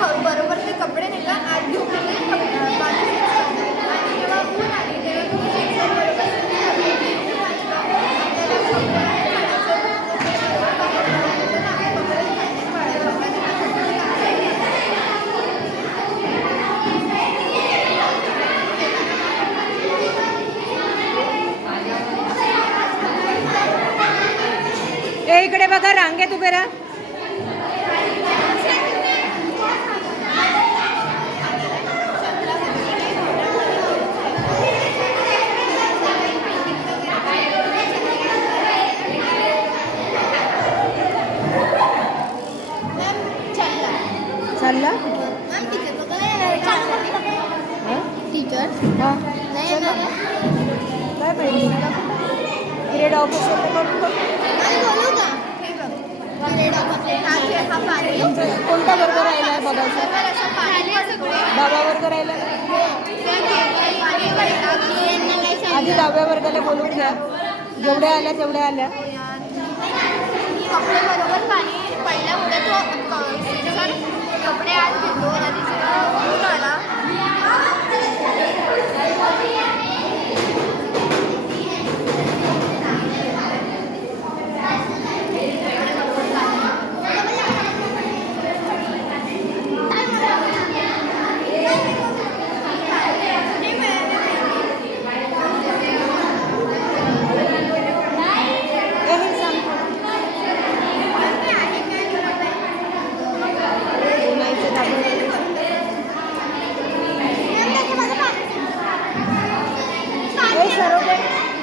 बरोबर ते कपडे नाही का आत घेऊन आणि जेव्हा ऊन आली तेव्हा इकडे बघा रांगेत उभे राहा. चालला टीचर हां नाही काय पाहिजे ग्रेड ऑफिसर करून बघ. बोलू का कोणता वर्ग राहिला आहे बघायचा. दहाव्या वर्ग राहिला आधी 10व्या वर्गाला बोलून घ्या. जेवढ्या आल्या तेवढ्या आल्या. कपडे बरोबर पाणी पडल्यामुळे तो कपडे आत घेतो आणि ऊन आला.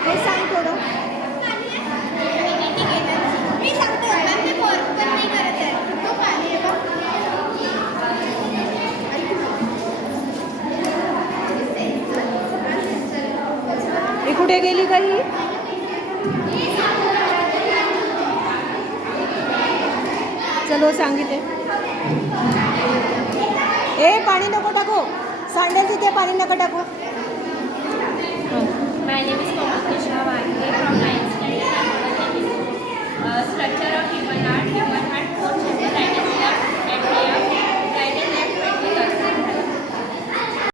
हे सांग थोडं. मी सांगतो ते बरोबर नाही करत आहे तो पाणी ही कुठे गेली काही. चलो सांगितले. पाणी नको टाकू. सांडेल तिथे पाणी नको टाकू. My name is Komal Krishna Wande from